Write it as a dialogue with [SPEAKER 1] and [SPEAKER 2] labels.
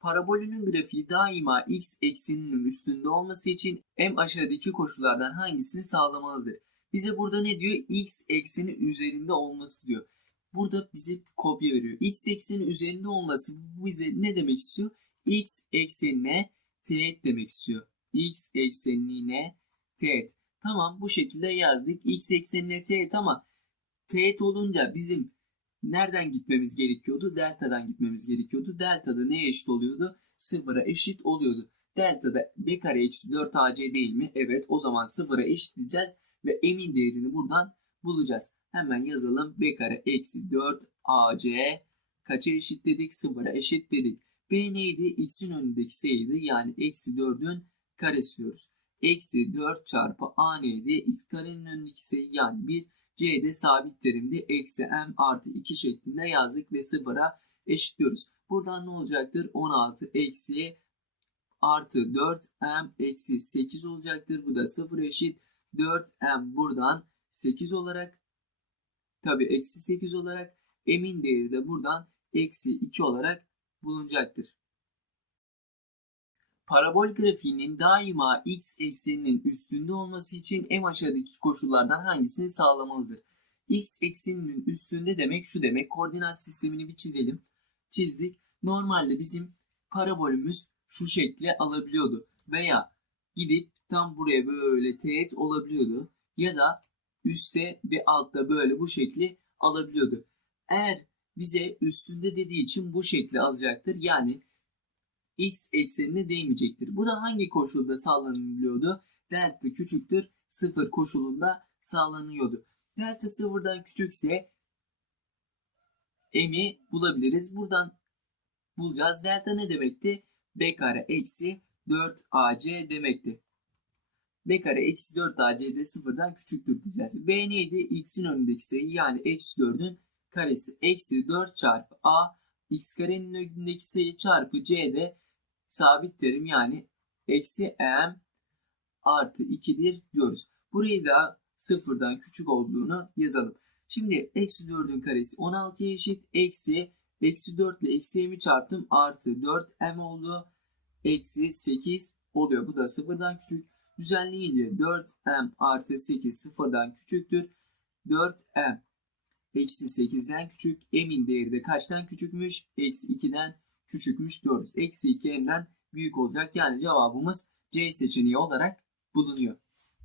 [SPEAKER 1] Parabolünün grafiği daima x ekseninin üstünde olması için m aşağıdaki koşullardan hangisini sağlamalıdır? Bize burada ne diyor? x ekseni üzerinde olması diyor. Burada bize kopya veriyor. x ekseni üzerinde olması bize ne demek istiyor? x eksenine teğet demek istiyor. x eksenine teğet. Tamam bu şekilde yazdık. x eksenine teğet ama teğet olunca bizim nereden gitmemiz gerekiyordu? Delta'dan gitmemiz gerekiyordu. Delta'da neye eşit oluyordu? Sıfıra eşit oluyordu. Delta'da b kare eksi 4 ac değil mi? Evet o zaman sıfıra eşitleyeceğiz ve emin değerini buradan bulacağız. Hemen yazalım. b kare eksi 4 ac kaça eşit dedik? Sıfıra eşit dedik. b neydi? x'in önündeki sayıydı. Yani eksi 4'ün karesi diyoruz. Eksi 4 çarpı a neydi? x karenin önündeki sayı yani 1 C'de sabit terimde eksi m artı 2 şeklinde yazdık ve sıfıra eşitliyoruz. Buradan ne olacaktır? 16 eksi artı 4 m eksi 8 olacaktır. Bu da 0 eşit 4 m buradan 8 olarak tabi eksi 8 olarak m'in değeri de buradan eksi 2 olarak bulunacaktır. Parabol grafiğinin daima x ekseninin üstünde olması için en aşağıdaki koşullardan hangisini sağlamalıdır? x ekseninin üstünde demek şu demek. Koordinat sistemini bir çizelim. Çizdik. Normalde bizim parabolümüz şu şekli alabiliyordu. Veya gidip tam buraya böyle teğet olabiliyordu. Ya da üstte ve altta böyle bu şekli alabiliyordu. Eğer bize üstünde dediği için bu şekli alacaktır. Yani x eksenine değmeyecektir. Bu da hangi koşulda sağlanabiliyordu? Delta küçüktür 0 koşulunda sağlanıyordu. Delta sıfırdan küçükse m'i bulabiliriz. Buradan bulacağız. Delta ne demekti? b kare eksi 4 ac demekti. b kare eksi 4 ac de sıfırdan küçüktür diyeceğiz. b neydi? x'in önündeki sayı yani eksi 4'ün karesi. Eksi 4 çarpı a x karenin önündeki sayı çarpı c de sabit terim yani eksi m artı 2'dir diyoruz. Burayı da sıfırdan küçük olduğunu yazalım. Şimdi eksi 4'ün karesi 16'ya eşit. Eksi eksi 4 ile eksi m'i çarptım. Artı 4 m oldu. Eksi 8 oluyor. Bu da sıfırdan küçük. Düzenleyince 4 m artı 8 sıfırdan küçüktür. 4 m eksi 8'den küçük. M'in değeri de kaçtan küçükmüş? Eksi 2'den küçükmüş diyoruz. Eksi 2 m'den büyük olacak. Yani cevabımız C seçeneği olarak bulunuyor.